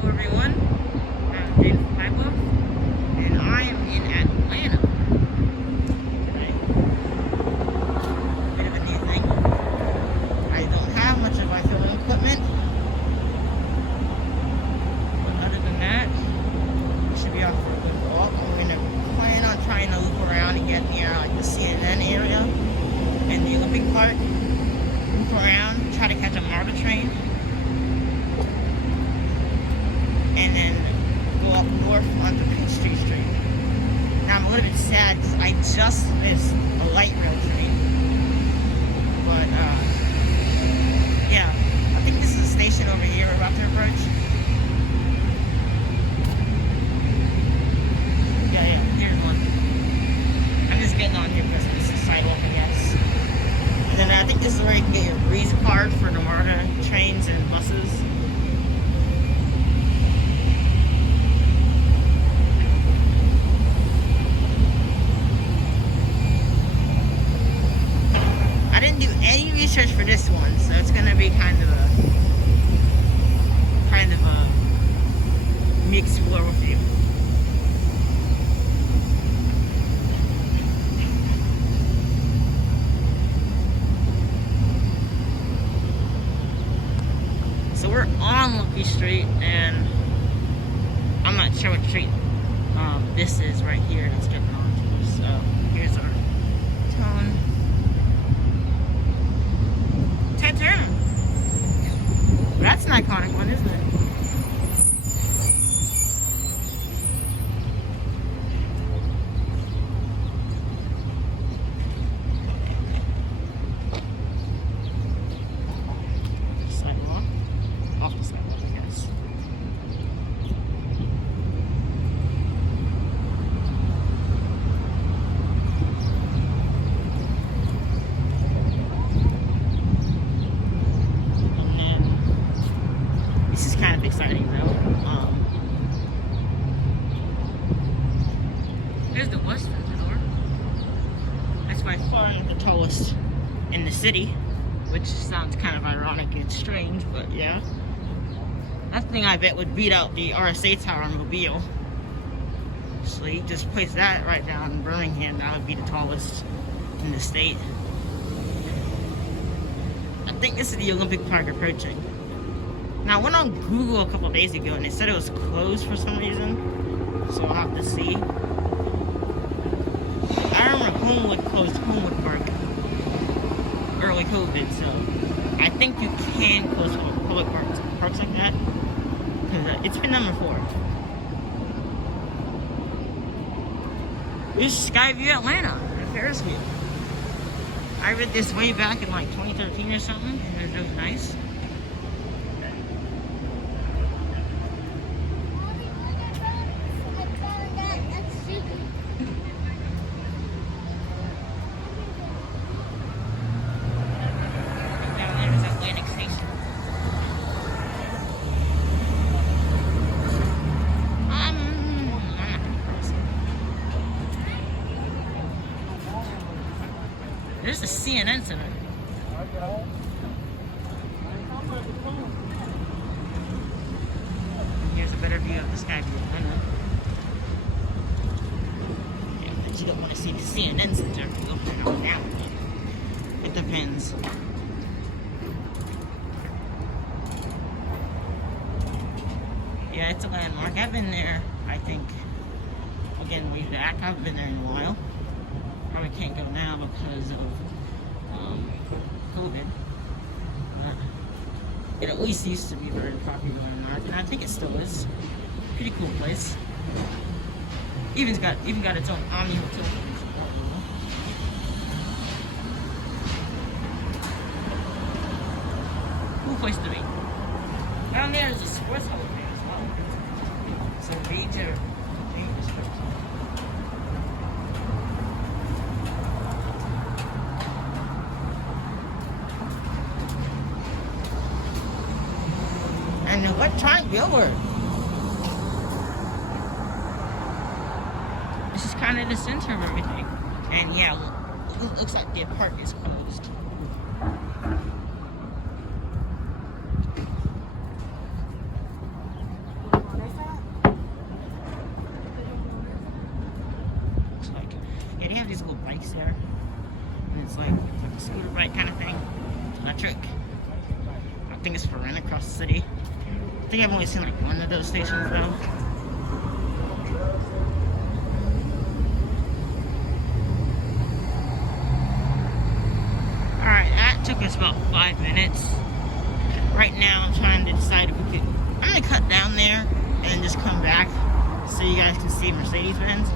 Hello everyone, I'm James Piper, and I am in Atlanta today. Bit of a new thing. I don't have much of my filming equipment, but other than that, I should be off for a good walk. I'm going to plan on trying to loop around and get near like the CNN area and the Olympic Park. Loop around, try to catch a MARTA train. And then go up north onto Peachtree Street. Now I'm a little bit sad because I just missed a light rail train. But yeah, I think this is a station over here we're about to approach. Yeah, here's one. I'm just getting on here because this is sidewalk, I guess. And then I think this is where you can get your Breeze card for the MARTA trains and buses. Research for this one, so it's gonna be kind of a mixed explore with you. So we're on Lucky Street, and I'm not sure what street this is right here that's getting on to. So here's our tone. That's an iconic one, isn't it? Sidewalk. Off the sidewalk, I guess. Exciting though. Here's the west door. That's by far the tallest in the city, which sounds kind of ironic and strange, but yeah. That thing I bet would beat out the RSA Tower in Mobile. So you just place that right down in Birmingham, that would be the tallest in the state. I think this is the Olympic Park approaching. Now, I went on Google a couple of days ago and they said it was closed for some reason, so I'll have to see. I remember Homewood closed Homewood Park early COVID, so I think you can close public parks like that, because it's been done before. This is Skyview Atlanta, the Ferris wheel. I read this way back in like 2013 or something, and it was nice. There's the CNN Center. Here's a better view of the Skyview. Yeah, but you don't want to see the CNN Center if you go up and down. It depends. Yeah, it's a landmark. I've been there, I think, again, way back. I haven't been there in a while. Probably can't go now because of COVID. It at least used to be very popular in North, and I think it still is. Pretty cool place. Even got its own Omni Hotel. Cool place to be. Down there is a sports hall there as well. So read your description. An electronic billboard. This is kind of the center of everything. And yeah, it looks like the park is closed. for rent across the city. I think I've only seen like one of those stations though. Alright, that took us about 5 minutes. Right now I'm trying to decide if we could, I'm gonna cut down there and just come back so you guys can see Mercedes-Benz.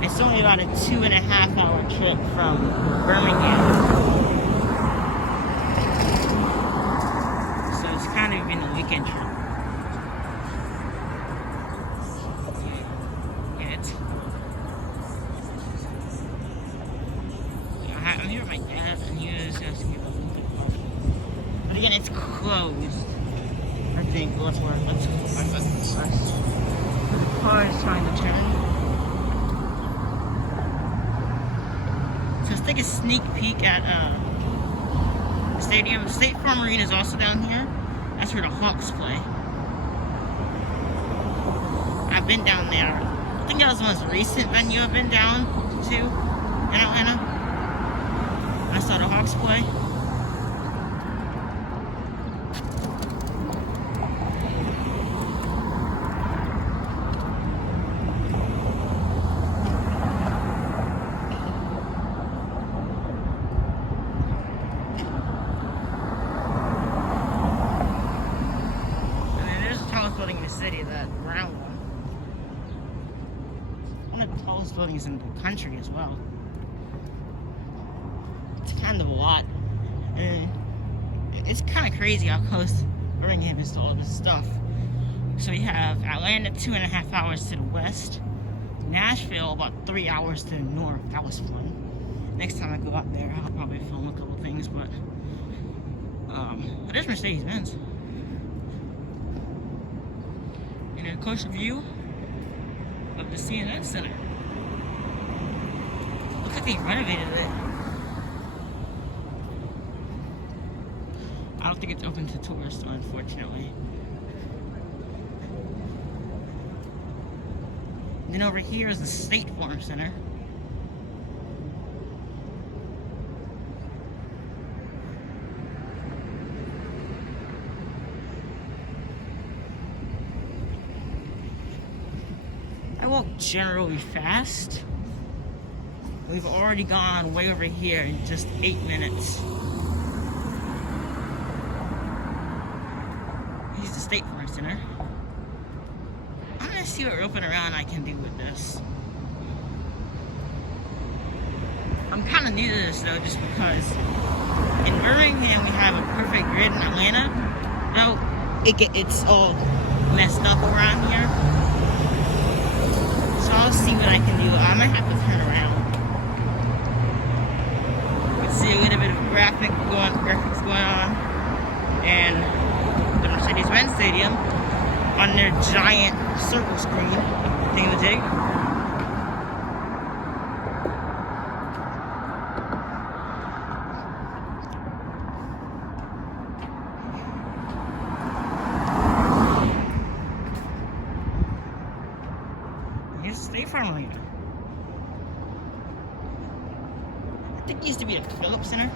It's only about a 2.5 hour trip from Birmingham. So it's kind of been a weekend trip. I'm here with my dad and he was asking me about it. But again, it's closed. I think let's go. The car is trying to turn. So let's take a sneak peek at the stadium. State Farm Arena is also down here. That's where the Hawks play. I've been down there. I think that was the most recent venue I've been down to in Atlanta. I saw the Hawks play. Building in the city, the round one. One of the tallest buildings in the country as well. It's kind of a lot. And it's kind of crazy how close Birmingham is to all this stuff. So you have Atlanta 2.5 hours to the west. Nashville about 3 hours to the north. That was fun. Next time I go out there, I'll probably film a couple things, but there's Mercedes-Benz. And a closer view of the CNN Center. Looks like they renovated it. I don't think it's open to tourists, unfortunately. And then over here is the State Farm Center. I walk generally fast. We've already gone way over here in just 8 minutes. Here's the State Farm Center. I'm gonna see what roping around I can do with this. I'm kind of new to this though, just because in Birmingham we have a perfect grid. In Atlanta, though, it's all messed up around here. I'll see what I can do. I might have to turn around. You can see a little bit of graphics going on. And the Mercedes-Benz Stadium on their giant circle screen thingamajig. State Farm Arena. I think it used to be a Phillips Center.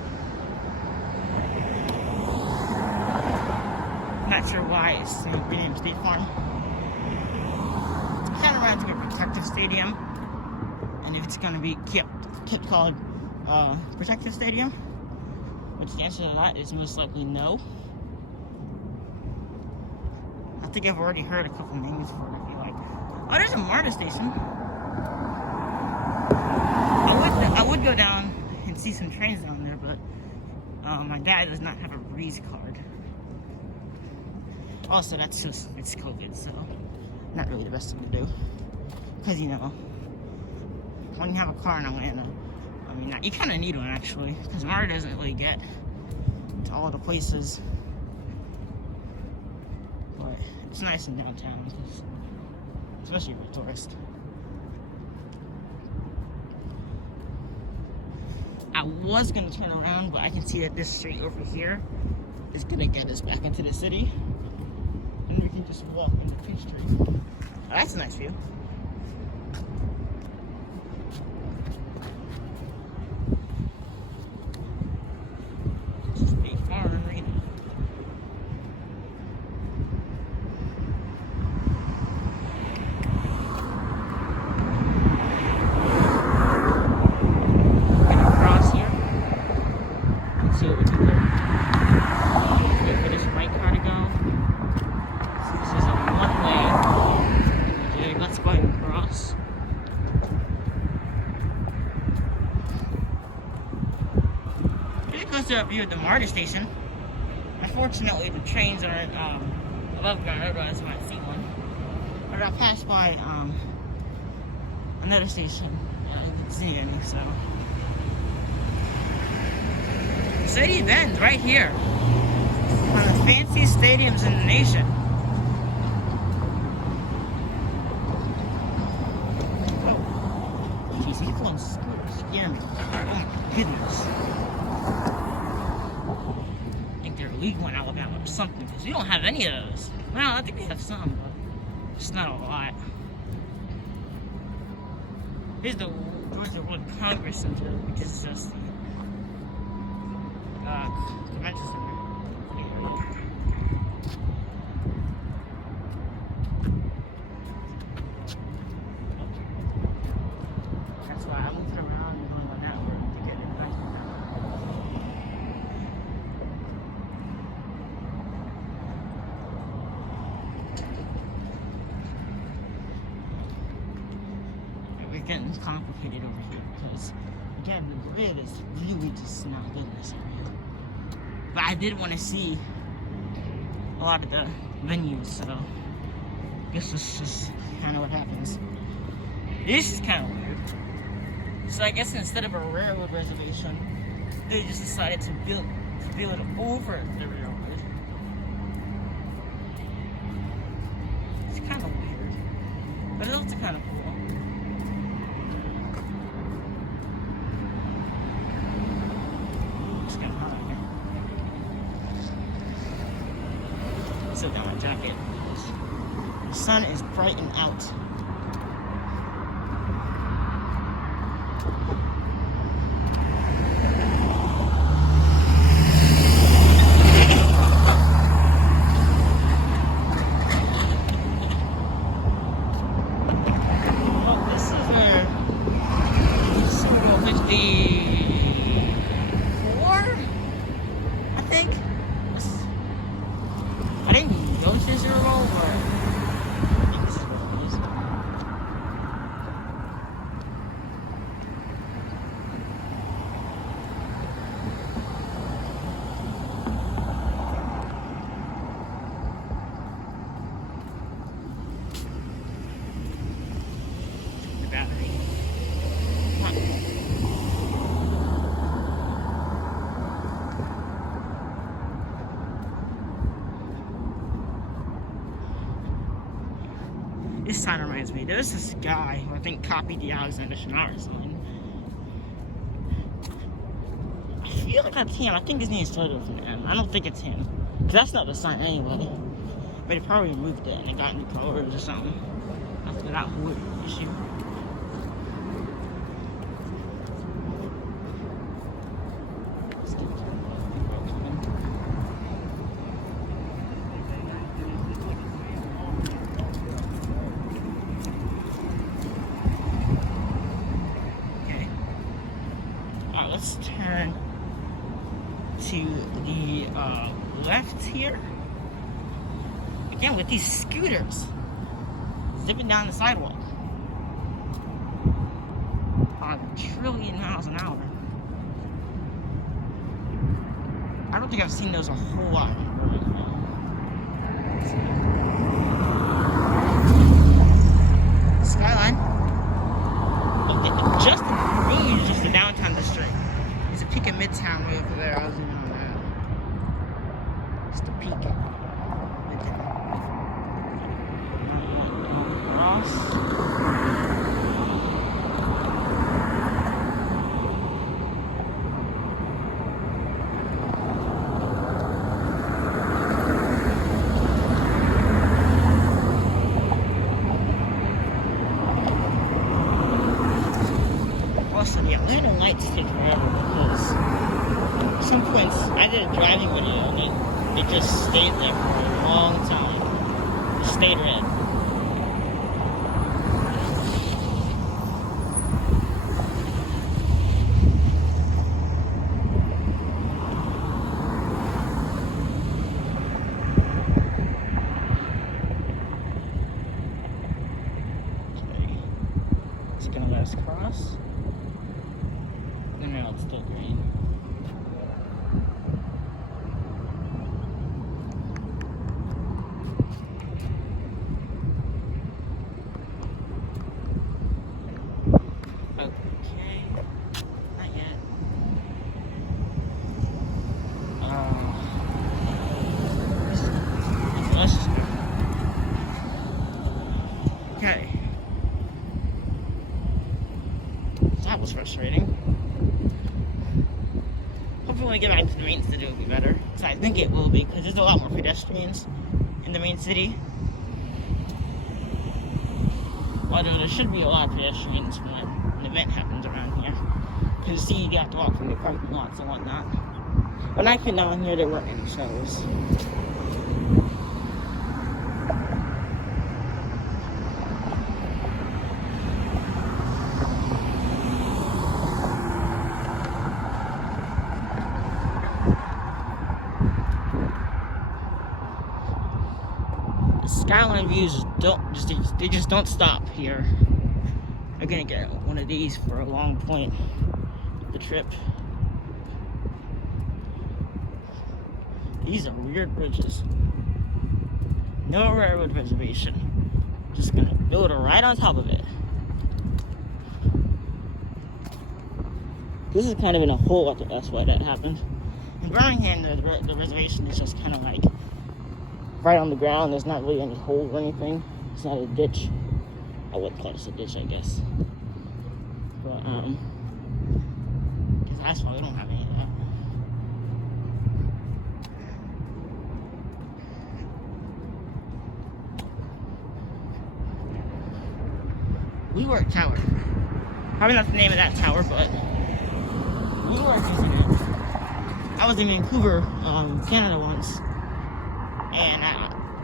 Not sure why it's renamed State Farm. It's kind of around to be a protective stadium, and if it's going to be kept called protective stadium, which the answer to that is most likely no. I think I've already heard a couple names for it. I feel like. Oh, there's a MARTA station. I would go down and see some trains down there, but my dad does not have a Breeze card. Also, it's COVID, so not really the best thing to do. Because, you know, when you have a car in Atlanta, I mean, you kind of need one, actually, because MARTA doesn't really get to all the places. But it's nice in downtown, because especially for a tourist. I was gonna turn around, but I can see that this street over here is gonna get us back into the city. And we can just walk into Peachtree. Oh, that's a nice view. This is Big Farm right now. A view of the MARTA station. Unfortunately, the trains aren't above ground, otherwise I might see one. But I passed by another station. I didn't see any, so. Mercedes-Benz right here. One of the fanciest stadiums in the nation. Oh. Jeez, people on scooters scare me. Oh my goodness. They're illegal in Alabama or something, because we don't have any of those. Well, I think we have some, but just not a lot. Here's the Georgia World Congress Center, which is just the convention center. That's why I moved around and going on that road to get it back. Getting complicated over here because, again, the grid is really just not good in this area. But I did want to see a lot of the venues, so I guess this is kind of what happens. This is kind of weird. So I guess instead of a railroad reservation, they just decided to build it over the railroad. It's kind of weird, but it's also kind of cool. Still got my jacket. The sun is bright and out. Well, this is Super 54, I think. I didn't go to the Super Bowl, but I think this is what it is. The battery. Come on. This sign reminds me, there's this guy who I think copied the Alexander Schneider sign. I feel like that's him. I think his name started with an M. I don't think it's him. Because that's not the sign anyway. But he probably removed it and it got new colors or something. After that wood issue. Let's turn to the left here. Again, with these scooters zipping down the sidewalk. A trillion miles an hour. I don't think I've seen those a whole lot. Skyline. Okay, just the downtown district. There's a peak of Midtown way over there. I was even on that. Just a peak. forever because at some points I did a driving video and it just stayed there for a long time. It stayed red. Gonna let us cross. And now it's still green. Okay. Not yet. Let's just go. Okay. That was frustrating. Hopefully when we get back to the main city it'll be better. So I think it will be, because there's a lot more pedestrians in the main city. Although there should be a lot of pedestrians when an event happens around here. Because see, you have to walk from the parking lots and whatnot. When I came down here, there weren't any shows. Skyline views they just don't stop here. I'm gonna get one of these for a long point of the trip. These are weird bridges. No railroad reservation. Just gonna build it right on top of it. This is kind of in a hole. That's why that happened. In Birmingham, the reservation is just kind of like right on the ground. There's not really any holes or anything. It's not a ditch. I wouldn't call this a ditch, I guess. But because asphalt, we don't have any of that. WeWork Tower. Probably not the name of that tower, but WeWork is in it. I was in Vancouver, Canada once, and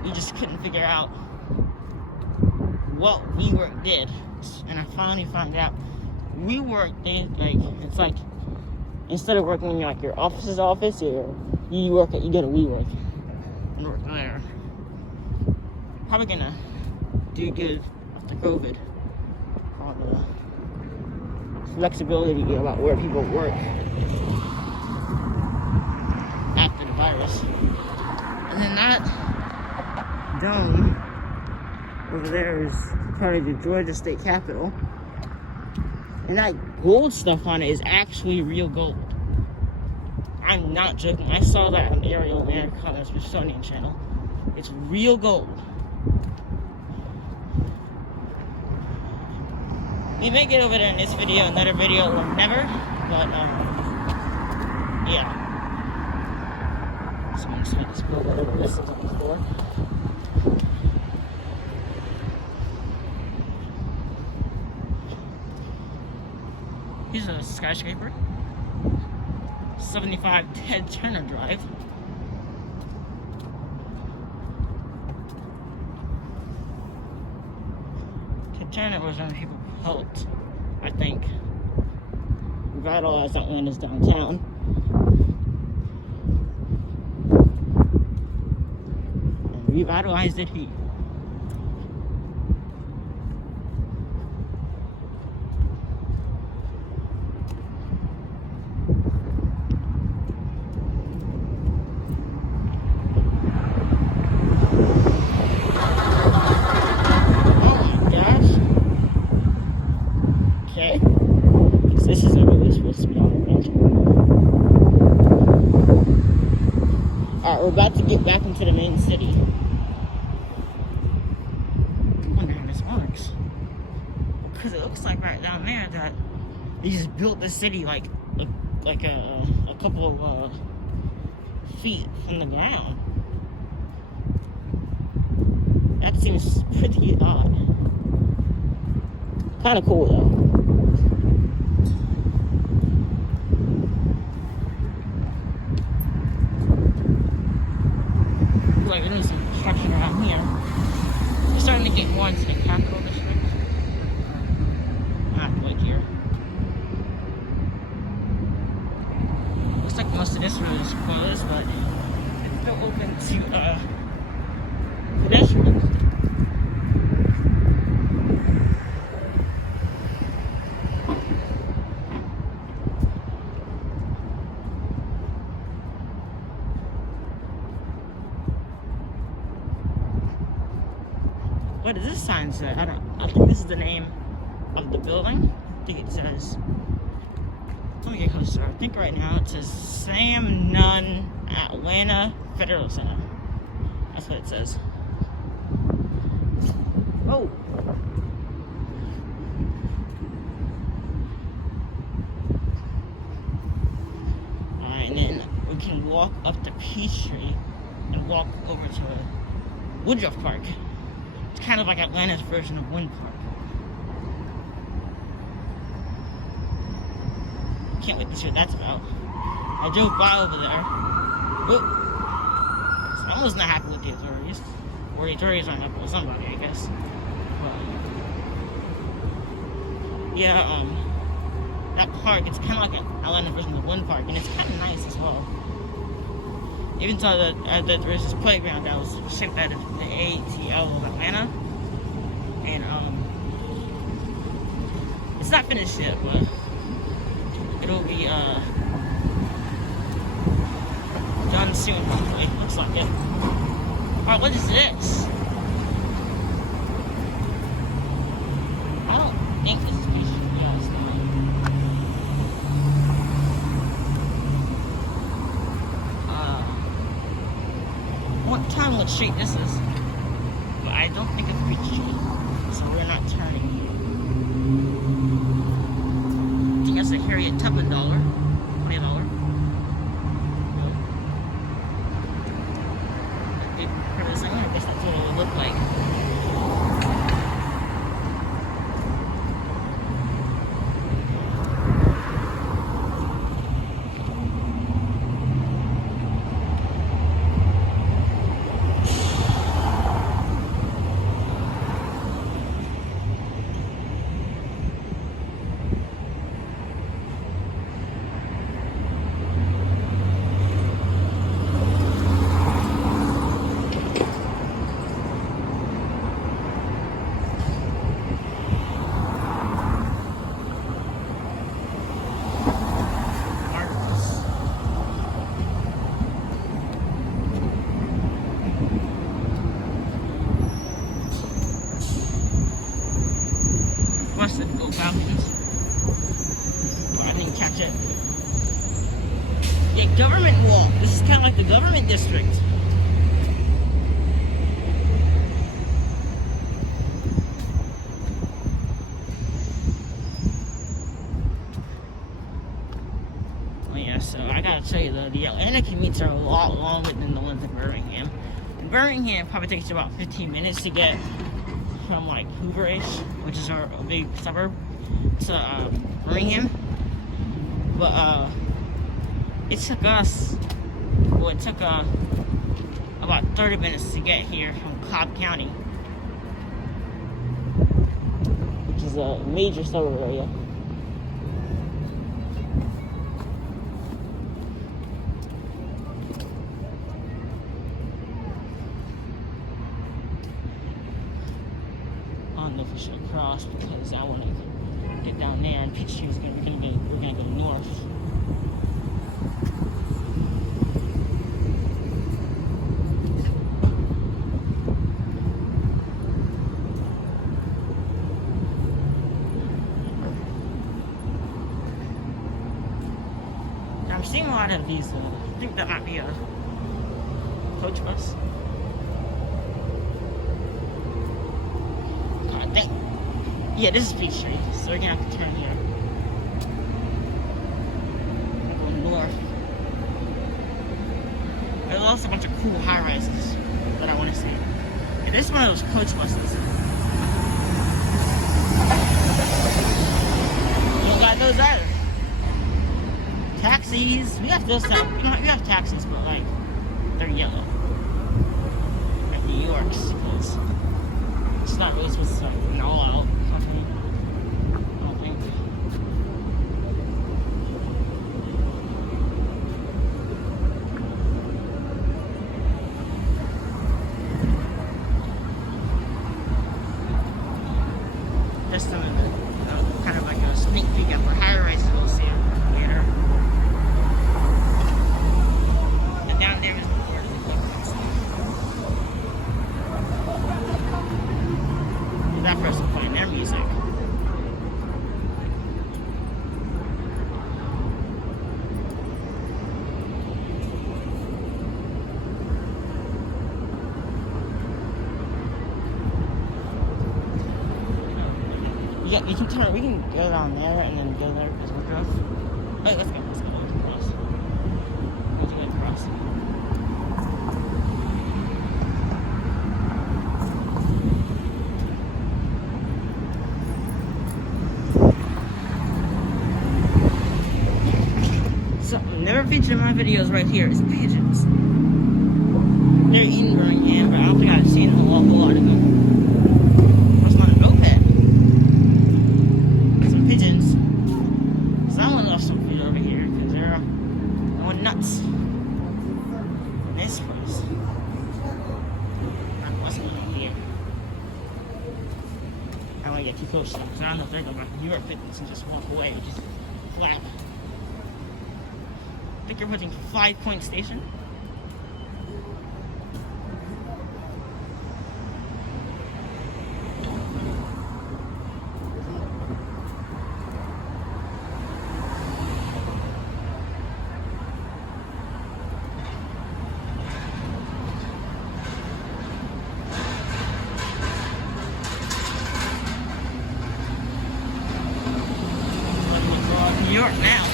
we just couldn't figure out what WeWork did. And I finally found out WeWork did, like, it's like instead of working in like your office's office, you go to WeWork and work there. Probably gonna do good after COVID on the flexibility about where people work after the virus. And then that dome over there is part of the Georgia State Capitol. And that gold stuff on it is actually real gold. I'm not joking. I saw that on Aerial America on the Smithsonian Channel. It's real gold. We may get over there in this video, another video, or never, but yeah. Someone decided to spill whatever this is on the floor. Here's a skyscraper. 75 Ted Turner Drive. Ted Turner was one of the people who helped, I think, revitalize Atlanta's downtown. And revitalized it here. This isn't really supposed to be on the bench. Alright, we're about to get back into the main city. I wonder how this works. Because it looks like right down there that they just built the city like a couple of feet from the ground. That seems pretty odd. Kind of cool though. like there is some construction around here. We're starting to get more into the capital district. Not like here. Looks like most of this road is closed, but it's still open to pedestrians. What does this sign say? I think this is the name of the building. I think it says, let me get closer. I think right now it says Sam Nunn Atlanta Federal Center. That's what it says. Oh! Alright, and then we can walk up to Peachtree and walk over to Woodruff Park. It's kind of like Atlanta's version of Wind Park. Can't wait to see what that's about. I drove by over there. Whoop. Someone's not happy with the authorities. Or the authorities aren't happy with somebody, I guess. But, yeah, that park, it's kind of like an Atlanta version of Wind Park, and it's kind of nice as well. Even though there's this playground that was shaped out of the ATL of Atlanta. And, it's not finished yet, but it'll be, done soon, hopefully. Looks like it. Alright, what is this? I don't think this is Peachtree, guys. What time, what street this is? But I don't think it's Peachtree, so we're not turning. I think that's a Harriet Tubman dollar. $20. I guess that's what it would look like. Must have go Falcons. But I didn't catch it. Yeah, government walk. This is kind of like the government district. Oh yeah, so I gotta tell you though, the Atlanta commutes are a lot longer than the ones in Birmingham. In Birmingham, it probably takes you about 15 minutes to get from like Hooverish, which is our big suburb, to Birmingham. But it took us, well, it took about 30 minutes to get here from Cobb County, which is a major suburb area. I don't know if we should cross because I want to get down there, and Peachtree is we're gonna go north. I'm seeing a lot of these. I think that might be a coach bus. Yeah, this is Peachtree, so we're gonna have to turn here. I'm going north. There's also a bunch of cool high-rises that I want to see. Yeah, this is one of those coach buses. You don't got those either. Taxis, we have those. We have taxis, but like they're yellow. New York's, because it's not really supposed to be an all-out company. I don't think. Just kind of like a sneak peek at the high-rise we'll see later. And down there is the board of the equipment. That person playing their music. Yeah, we can go down there and then go there because we're across. Wait, let's go across. We can go across. So, never featured in my videos right here is pigeons. They're in Birmingham, but I don't think I've seen a whole lot of them. That's not a notepad. Some pigeons. Someone left some food over here because they're going nuts. In this place. What's going on here? I don't want to get too close to them because I don't know if they're going to New York pigeons and just walk away and just flap. I think you're putting 5 Point Station. New York now.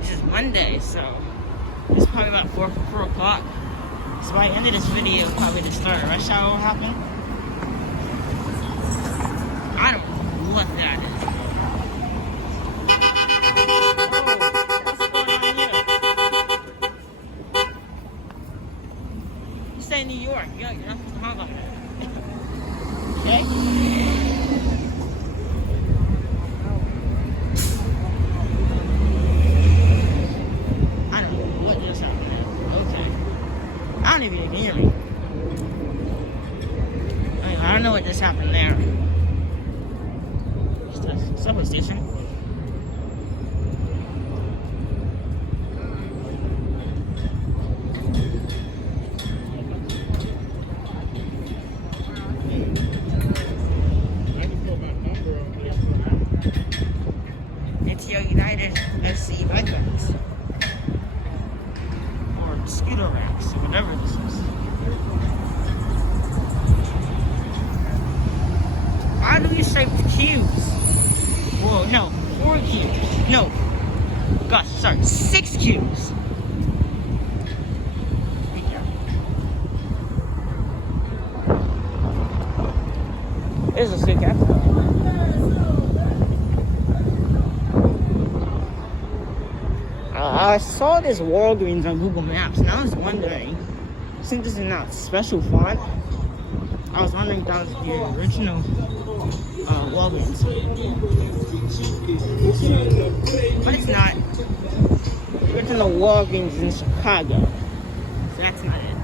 This is Monday, so it's probably about 4 o'clock. So by the end of this video, probably the start of rush hour will happen. I don't know what that is. Whoa, what's going on here? You say New York, you're not supposed to honk like that. Okay? I don't know what just happened there. Okay. I don't even know if you can hear me. I don't know what just happened there. Just a subway station. ATO United SC bike racks. Or scooter racks, or whatever this is. Why do you shape cubes? Whoa, no, 4 cubes. No. Gosh, sorry, 6 cubes. There's a sick app. I saw this Walgreens on Google Maps, and I was wondering, since this is not special font, I was wondering if that was the original Walgreens. But it's not. The original Walgreens in Chicago. So that's not it.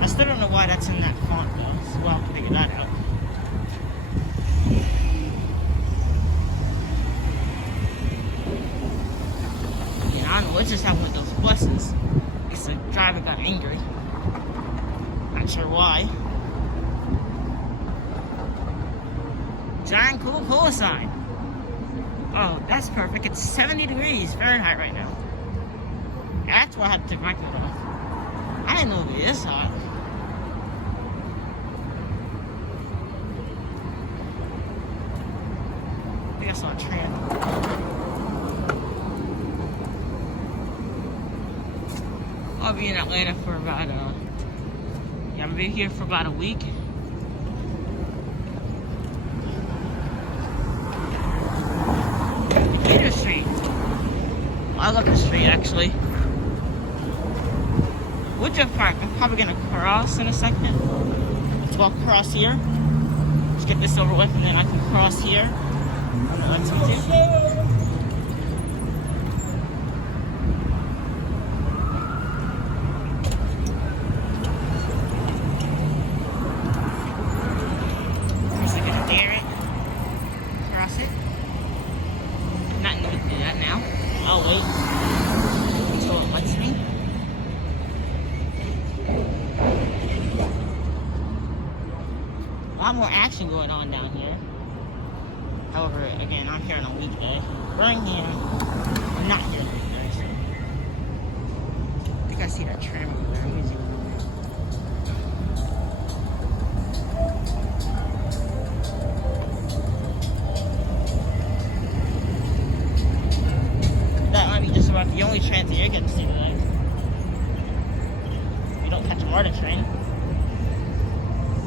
I still don't know why that's in that font though, so we'll have to figure that out. I don't know what just happened with those buses. I guess the driver got angry. Not sure why. Giant Coca-Cola sign. Oh, that's perfect. It's 70 degrees Fahrenheit right now. That's why I had to take my coat off. I didn't know it was this hot. I think I saw a train. I'll be in Atlanta for about yeah, I'm gonna be here for about a week. Decatur Street. I love the street actually. Woodruff Park, I'm probably gonna cross in a second. So I'll cross here. Just get this over with and then I can cross here. That's easy. I'll wait until it lets me. A lot more action going on down here. However, again, I'm here on a weekday. Birmingham, I'm not here on weekdays. I think I see that tram over there. Let me see. About the only train that you're getting to see today. You don't catch a MARTA train.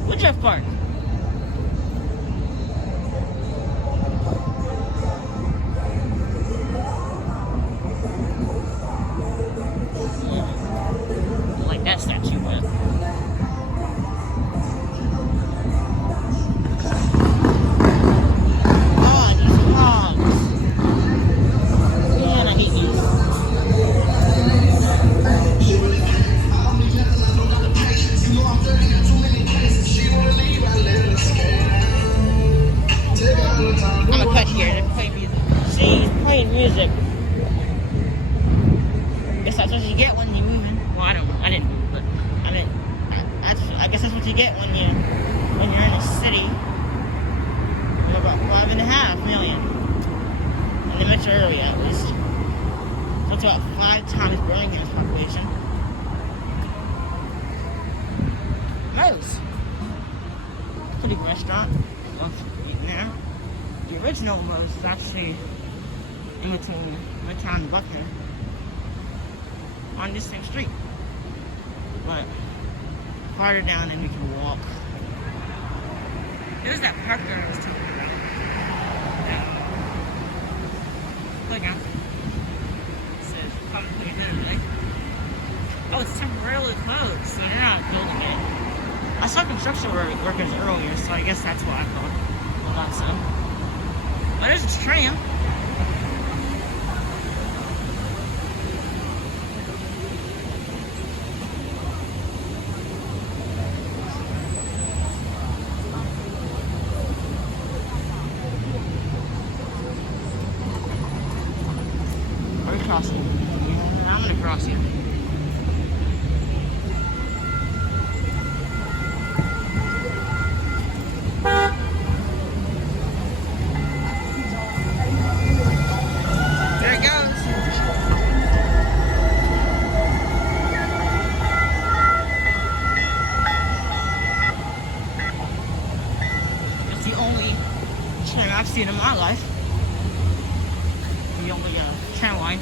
Woodruff Park. I like that statue, but oh, these logs. Man, I hate these. I'm gonna cut here to play music. See, he's playing music. Guess that's what you get when you're moving. Well, I didn't move, but I guess that's what you get when you're in a city of about 5.5 million in the metro area, at least. So it's about 5 times Birmingham's population. Nice. Pretty good restaurant. Love eating there. The original was actually in between Midtown and Buckner on this same street, but farther down and we can walk. There's that park that I was talking about. Playground. It says probably put it in today. Oh, it's temporarily closed, so they're not building it. I saw construction workers earlier, so I guess that's why I thought. Hold on, son. Oh, there's a tram. Are we crossing? Yeah, I'm gonna cross here. I've seen in my life. The only tram line.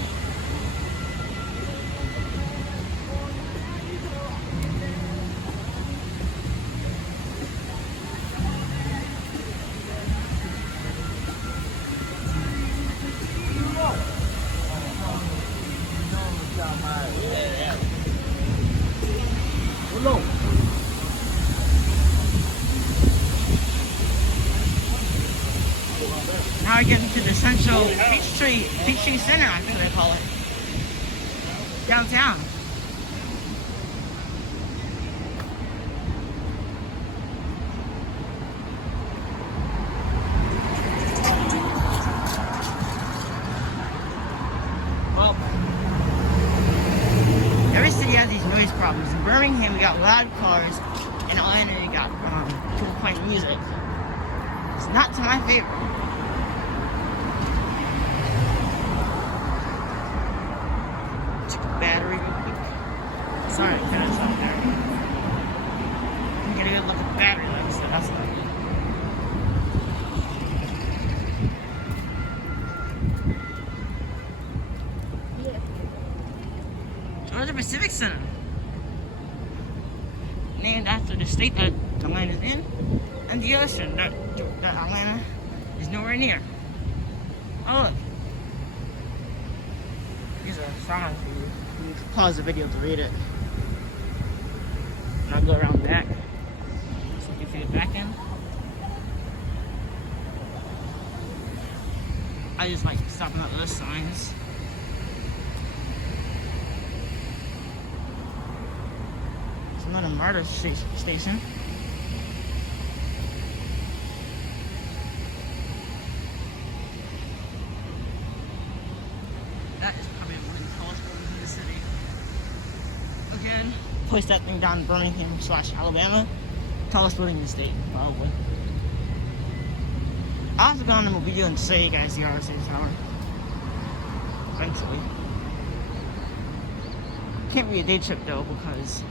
Hello. Now we're getting to the Central Peachtree Center, I think they call it. Downtown. Well, every city has these noise problems. In Birmingham, we got loud cars. In Atlanta, we got people playing music. It's not to my favorite. Battery real quick. Sorry, guys, I'm battery. I'm getting a good look at the battery life, so that's not good. Civic Center, named after the state that Atlanta is in, and the ocean that Atlanta is nowhere near. Oh look, these are signs for you. You can pause the video to read it. And I'll go around back. So you can get back in. I just like stopping at those signs. It's another MARTA station. That is probably one of the tallest buildings in the city. Again, place that thing down in Birmingham/Alabama. Tallest building in the state, probably. I'll have to go on a video and show you guys the RSA Tower. Eventually. Can't be a day trip though because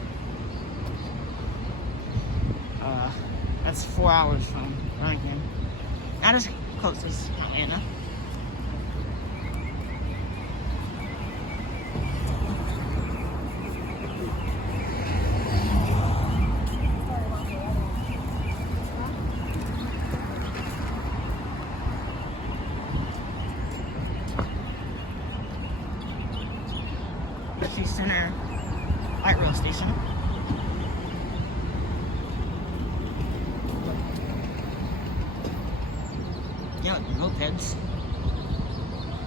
that's 4 hours from Birmingham. Not as close as Atlanta. Center light rail station. Yeah, mopeds.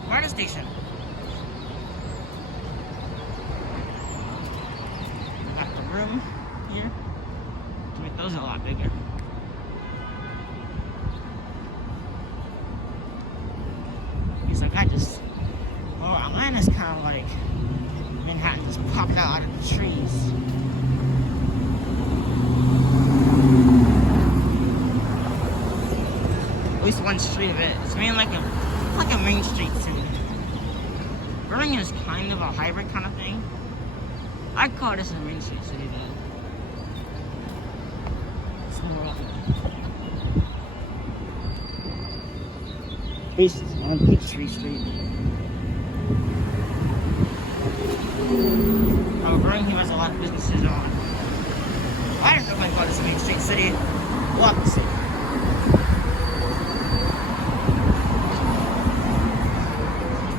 MARTA station. Got the room here to make those a lot bigger. He's like, well, Atlanta's kind of like Manhattan, just popping out of the trees. At least one street of it. It's mainly like a main street city. Birmingham is kind of a hybrid kind of thing. I'd call this a main street city though. It's more like based on Peachtree Street. Birmingham has a lot of businesses on. I don't know if I call this a main street city. Block the city.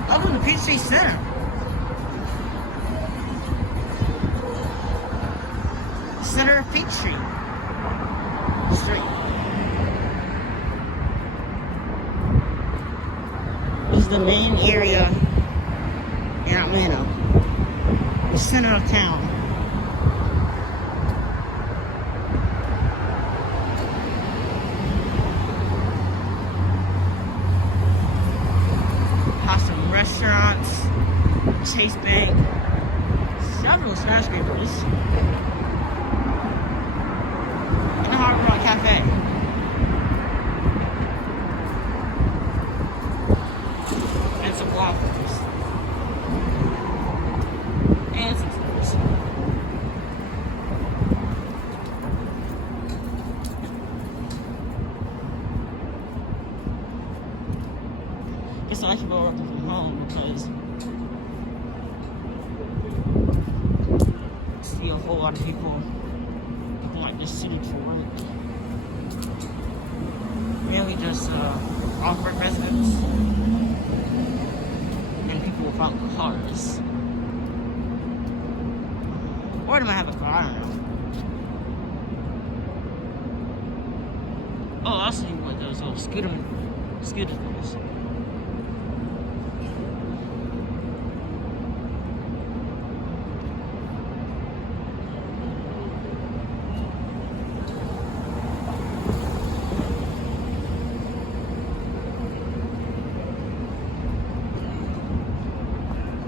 Welcome to Peachtree Center. Center of Peachtree Street. This is the main area in Atlanta. The center of town. Has some restaurants, Chase Bank, several skyscrapers, and a Hard Rock Cafe. And some waffles. And some fruits. Guess I should go working from home because I see a whole lot of people looking like this city for work. Mainly just off-work residents and people without cars. Or do I have a car? I don't know. Oh, I'll see what those little scooter things.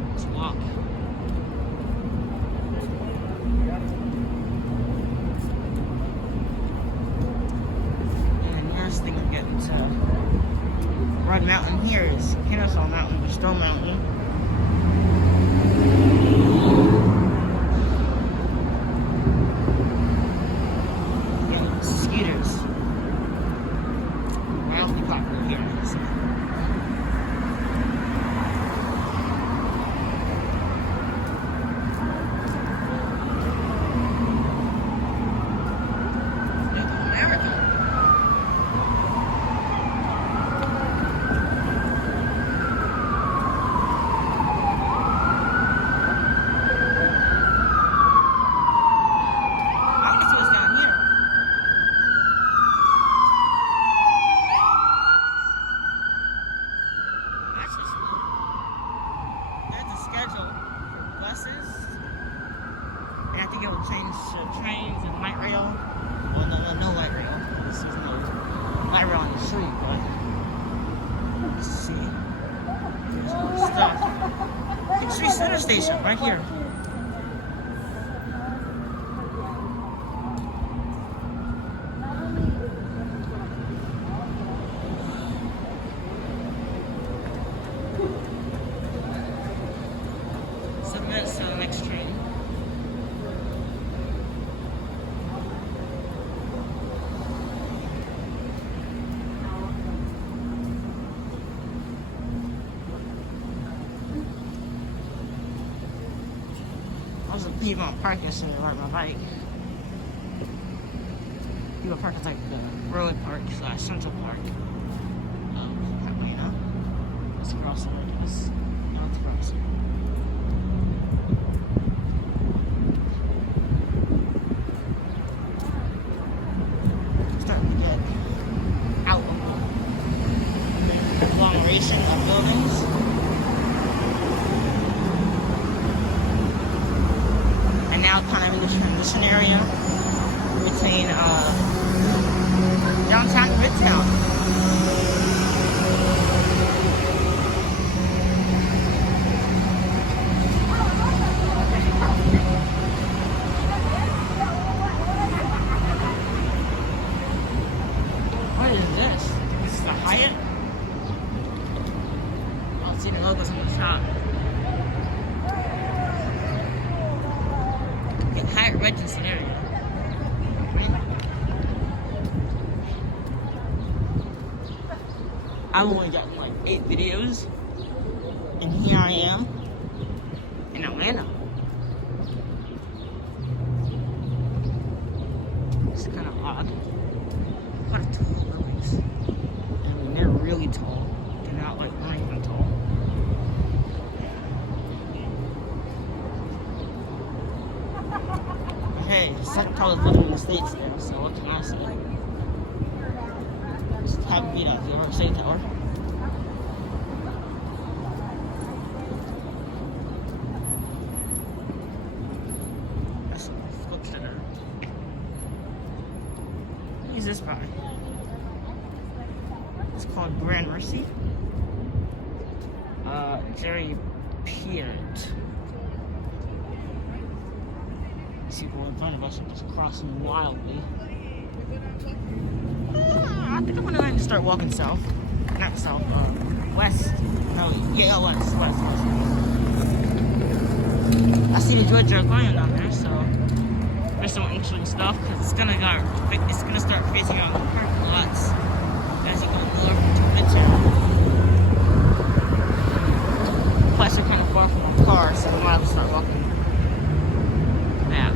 Let's walk. Thing of getting to Red Mountain here is Kennesaw Mountain or Stone Mountain. Yeah, scooters. Wildly popular here in the city. gas station right here. Minutes to the next train. I was a Piedmont Park yesterday to ride my bike. Piedmont Park is like the road park / Central Park of Atlanta. Let's cross over to this north crossing. Starting to get out of the agglomeration of buildings. And now kind of in the transition area between downtown and Midtown. What is this? This is the Hyatt? I don't see the logos on the top. The Hyatt Regency area. I've only gotten like 8 videos, and here I am in Atlanta. It's kind of odd. What a tall buildings. I mean, they're really tall. They're not like not even tall. Hey, the second tallest building in the States there, so what can I say? Just happy to be that the Empire State Tower. That's a flip center. Who's this by? It's called Grand Mercy. Jerry Piet. People in front of us are just crossing wildly. I think I'm gonna start walking south. Not south, west. No, yeah, west. I see the Georgia Aquarium down there, so there's some interesting stuff because it's gonna start facing out the parking lots as you go north to Midtown. Plus, you're kind of far from my car, so I might have to start walking back.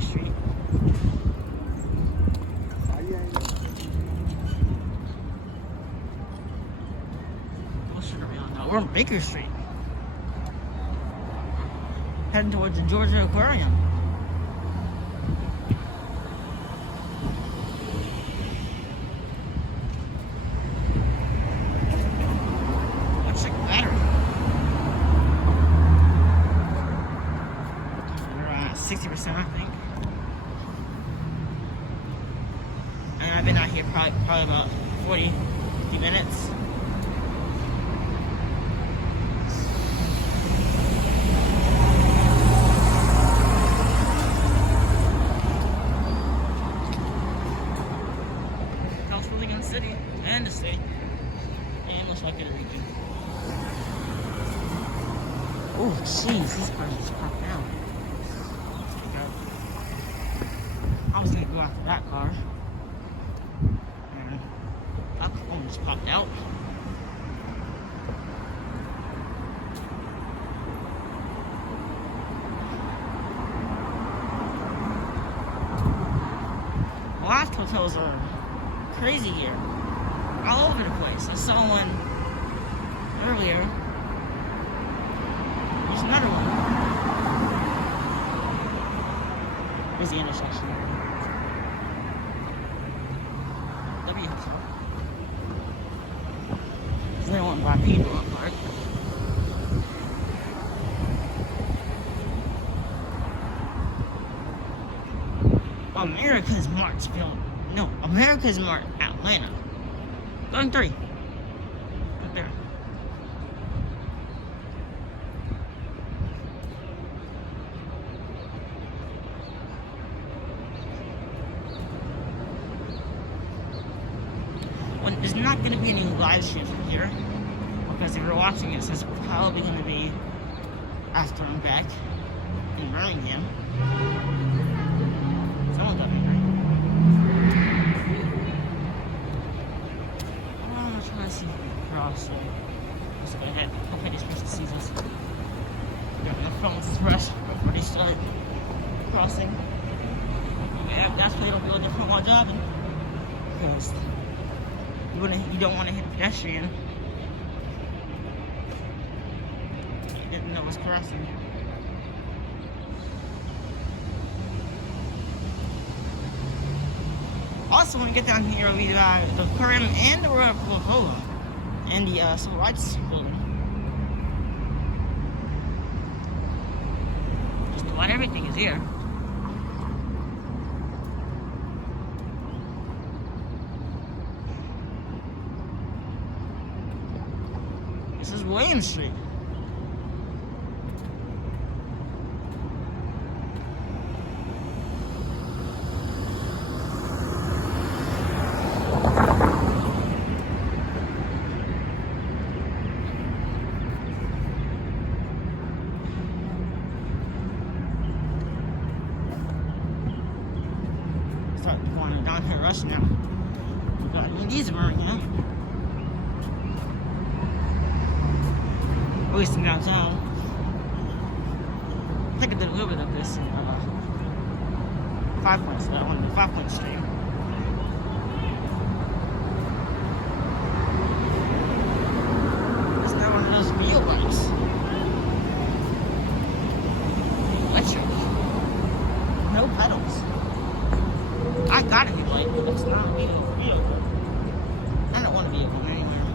Street. We're on Baker Street. Heading towards the Georgia Aquarium. Looks like a battery. We're at 60%, I think. And I've been out here probably about 50 minutes. City and the state, and looks like in a region. Oh, jeez, this car just popped out. I was gonna go after that car, and that almost popped out. hotels are crazy here. All over the place. I saw one earlier. There's another one. There's the intersection. W. They don't want to buy people up, Mark. America's Martsville. No, America's Mart, Atlanta. Going 3. Right there. Well, there's not going to be any live streams from here. Because if you're watching this, it's probably going to be after I'm back in Birmingham. Someone got me right. I'm gonna try to see if we can cross. So let's go ahead. Hopefully this person sees us. Got enough phones to rush before they start crossing. Yeah, that's why it'll be a little different while jogging. Because you don't want to hit a pedestrian. Didn't know it was crossing. Also, when we get down here, we got the aquarium and the Royal Coca-Cola and the Civil Rights Building. Just about everything is here. This is William Street. Going down here rush now. We got these burning now. At least in downtown. I think I did a little bit of this in 5 Points, that one, the 5 Point stream. It's not one of those wheel bikes. Electric. No pedals. I got a bike, but it's not a vehicle. I don't want a vehicle anywhere.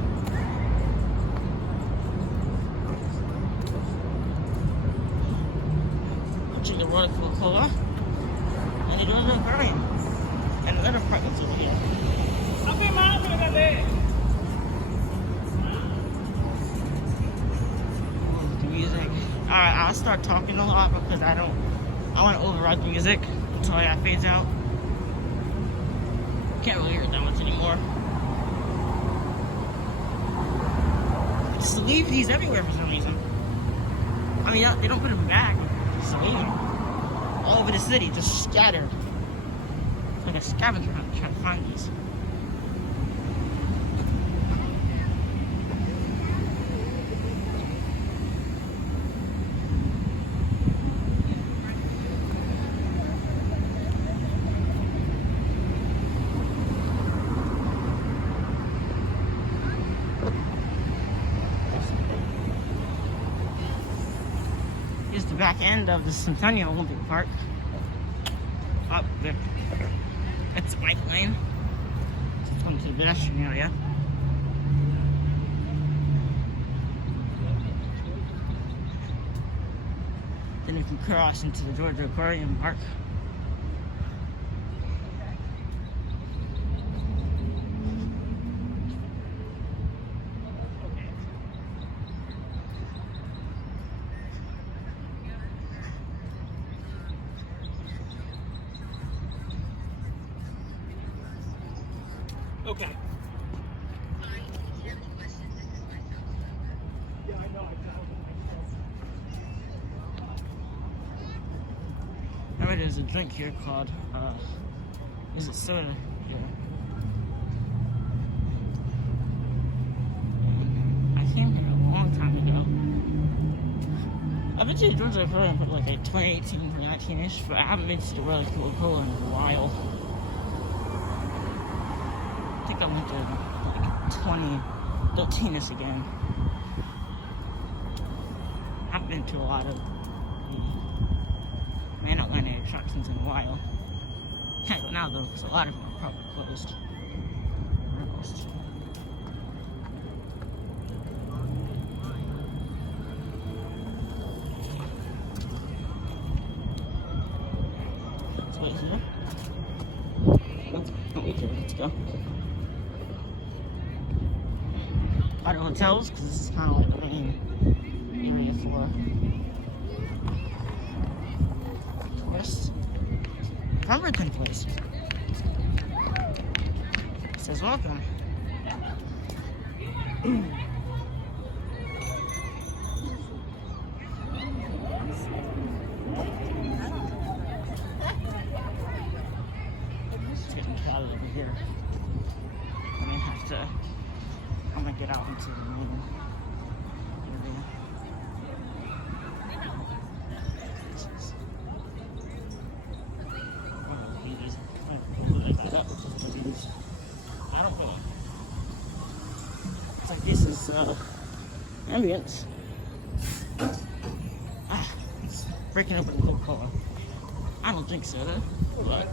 I'll check the Royal Coca-Cola. And the doors are aquarium. And the other apartments over here. Okay, Mom, look at that. The music. Alright, I'll start talking a lot because I want to override the music until it fades out. Can't really hear it that much anymore. Just leave these everywhere for some reason. I mean, they don't put them back. Just leave them all over the city, just scattered. It's like a scavenger hunt trying to find these. Here's the back end of the Centennial Olympic Park. Up there. That's a bike lane. Let's come to the pedestrian area. Then we can cross into the Georgia Aquarium Park. Okay. Remember, there's a drink here called, is it soda? Yeah. I came here a long time ago. I've been to the Georgia Aquarium for like a 2018, 2019-ish, but I haven't been to the Royal Coca-Cola in a while. think I went to like 2013 again. I've been to a lot of the main Atlanta attractions in a while. Can't go now though, because a lot of them are probably closed. Let's wait here. Okay, let's go. Other hotels, because this is kind of like the main area for tourists. Pemberton Place. It says welcome. It's getting crowded over here. I'm gonna get out into the main area. I don't know. It's like this is ambience. It's breaking open Coca-Cola. I don't think so though, but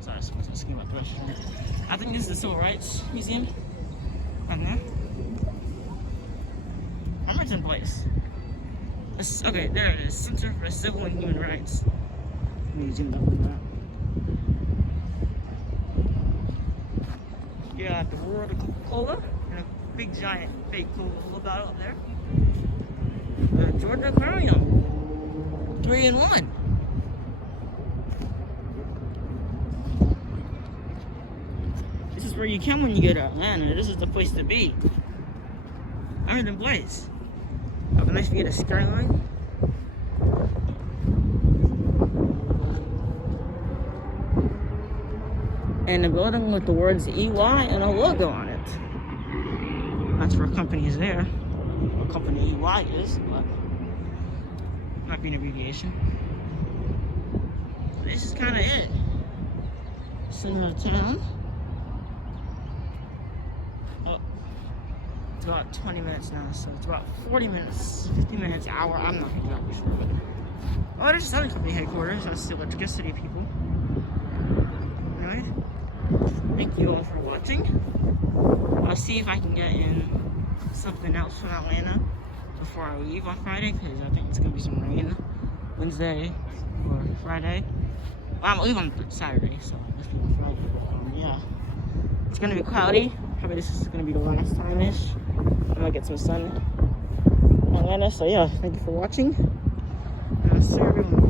sorry, I was asking about the restaurant. I think this is the Civil Rights Museum. Right there. Pemberton Place. Okay, there it is. Center for Civil and Human Rights. Let me zoom up on that. You got the World of Coca-Cola and a big giant fake Coca-Cola bottle up there. Georgia Aquarium. 3-in-1. This is where you come when you go to Atlanta. This is the place to be. Pemberton Place. Have a nice view of the skyline. And a building with the words EY and a logo on it. That's where company is there. What company EY is, but might be an abbreviation. This is kind of it. Center of town. Oh, it's about 20 minutes now, so it's about 40 minutes, 50 minutes, hour. I'm not exactly sure. But oh, there's Southern Company headquarters. That's the electricity people. Alright. Thank you all for watching. I'll see if I can get in something else from Atlanta before I leave on Friday, because I think it's going to be some rain Wednesday or Friday. Well, I'm leaving on Saturday, so let's be on Friday. Yeah. It's going to be cloudy. Probably this is going to be the last time-ish. I'm going to get some sun in Atlanta. So yeah, thank you for watching. And I'll see everyone.